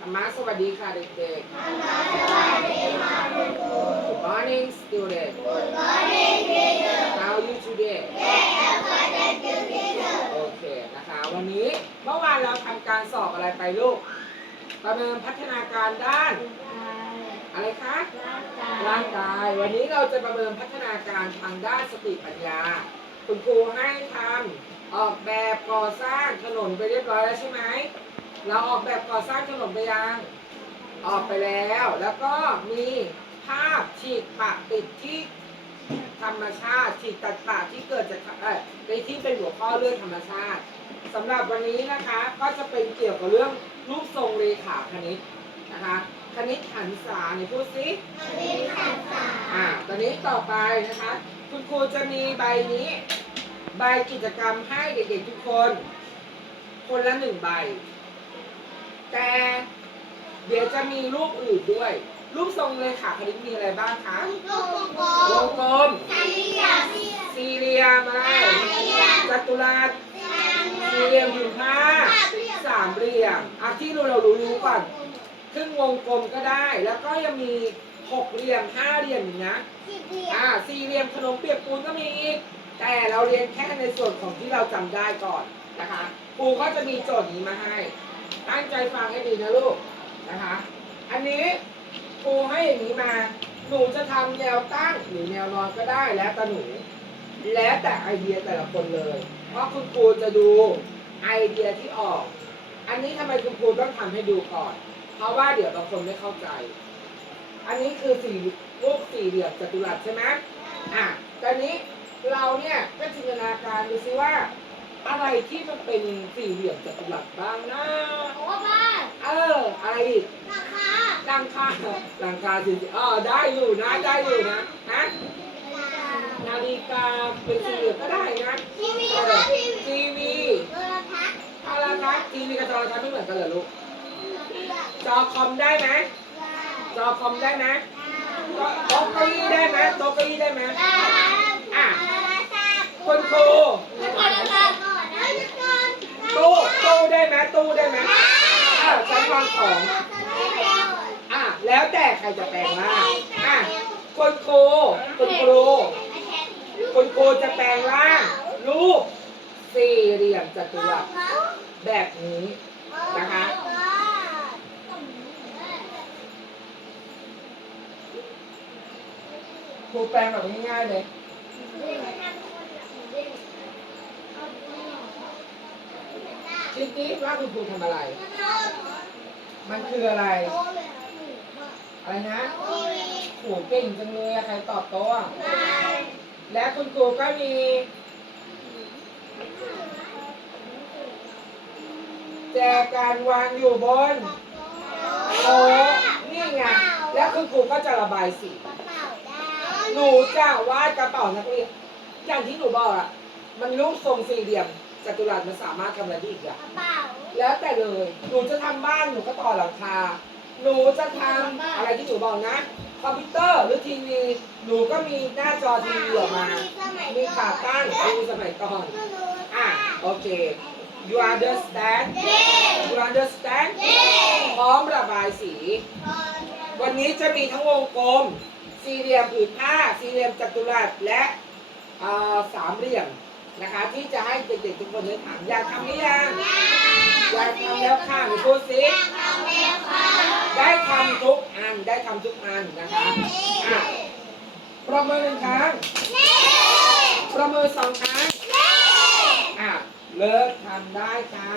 ธรรมะสวัสดีค่ะเด็กๆ Good morning student How are you today โอเคนะคะ วันนี้เมื่อวานเราทำการสอบอะไรไปลูกประเมินพัฒนาการด้าน อะไรคะร่างกาย วันนี้เราจะประเมินพัฒนาการทางด้านสติปัญญา คุณครูให้ทำออกแบบก่อสร้างถนนไปเรียบร้อยแล้วใช่ไหม เราออกแบบก่อสร้างถนนไปยังออกไปแล้ว แล้วก็มีภาพฉีกปะติดที่ธรรมชาติฉีกตัดปะที่เกิดจากเอ่อในที่เป็นหัวข้อเรื่องธรรมชาติสำหรับวันนี้นะคะ ก็จะเป็นเกี่ยวกับเรื่องรูปทรงเรขาคณิตนะคะคณิตหันษาในพูดซิอ่าตอนนี้ต่อไปนะคะ คุณครูจะมีใบนี้ ใบกิจกรรมให้เด็กๆทุกคน คนละหนึ่งใบ แต่เดี๋ยวจะมีรูปอื่นด้วย รูปทรงเลยค่ะคณิตมีอะไรบ้างคะวงกลมสี่เหลี่ยมอะไรจัตุรัสสี่เหลี่ยมผืนผ้าสามเหลี่ยมอะที่เราเรารู้รู้ก่อนครึ่งวงกลมก็ได้ แล้วก็ยังมีหกเหลี่ยมห้าเหลี่ยมอีกนะอ่าสี่เหลี่ยมขนมเปียกปูนก็มีอีกแต่เราเรียนแค่ในส่วนของที่เราจำได้ก่อนนะคะครูก็จะมีโจทย์นี้มาให้ ตั้งใจฟังให้ดีนะลูกนะคะ อันนี้ครูให้อย่างนี้มา หนูจะทำแนวตั้งหรือแนวนอนก็ได้แล้วแต่หนู แล้วแต่ไอเดียแต่ละคนเลย เพราะคุณครูจะดูไอเดียที่ออก อันนี้ทำไมคุณครูต้องทำให้ดูก่อน เพราะว่าเดี๋ยวบางคนไม่เข้าใจ อันนี้คือสี่รูปสี่เหลี่ยมจัตุรัสใช่ไหมอะตอนนี้เราเนี่ยก็จินตนาการดูซิว่า อะไรที่มันเป็นสี่เหลี่ยมจัตุรัสบ้างนะเออ อะไรอีกหลังคาหลังคาสิอ๋อได้อยู่นะได้อยู่นะฮะนาฬิกาเป็นสี่เหลี่ยมก็ได้นะทีวีโทรทัศน์ทีวีกับโทรทัศน์ไม่เหมือนกันเหรอลูกจอคอมได้ไหมจอคอมได้ไหมโต๊ะเก้าอี้ได้ไหมโต๊ะเก้าอี้ได้ไหมคุณครูตู้ตู้ได้ไหมตู้ได้ไหมอะชั้นวางข องอะแล้วแต่ใครจะแปลงร่างอะคุณครูคุณครูคุณครูจะแปลงร่างรูปสี่เหลี่ยมจัตุรัสแบบนี้นะคะครูแปลงแบบง่ายๆเลยคิดดิว่าคุณครูทำอะไร มันคืออะไร อะไรนะโหเก่งจังเลยอะใครตอบโต๊ะอะและคุณครูก็มีแจกันวางอยู่บนโต๊ะนี่ไง แล้วคุณครูก็จะระบายสีหนูจะวาดกระเป๋านักเรียนอย่างที่หนูบอกอะมันรูปทรงสี่เหลี่ยม จัตุรัสมันสามารถทำอะไรได้อีกอย่างแล้วแต่เลย หนูจะทำบ้านหนูก็ต่อหลังคา หนูจะทำอะไรที่หนูบอกนะ คอมพิวเตอร์หรือทีวี หนูก็มีหน้าจอทีวีออกมา มีขาตั้งทีวีสมัยก่อนอะ โอเค you understand you understand พร้อมระบายสี วันนี้จะมีทั้งวงกลม สี่เหลี่ยมผืนผ้า สี่เหลี่ยมจัตุรัส และเอ่อสามเหลี่ยม นะคะที่จะให้เด็กๆทุกคนได้ถามอยากทำหรือยังอยากทำแล้วค่ะหนูพูดสิได้ทำทุกอันได้ทำทุกอันนะคะอะประเมินหนึ่งครั้งประเมินสองครั้งอะเลิกทำได้ค่ะ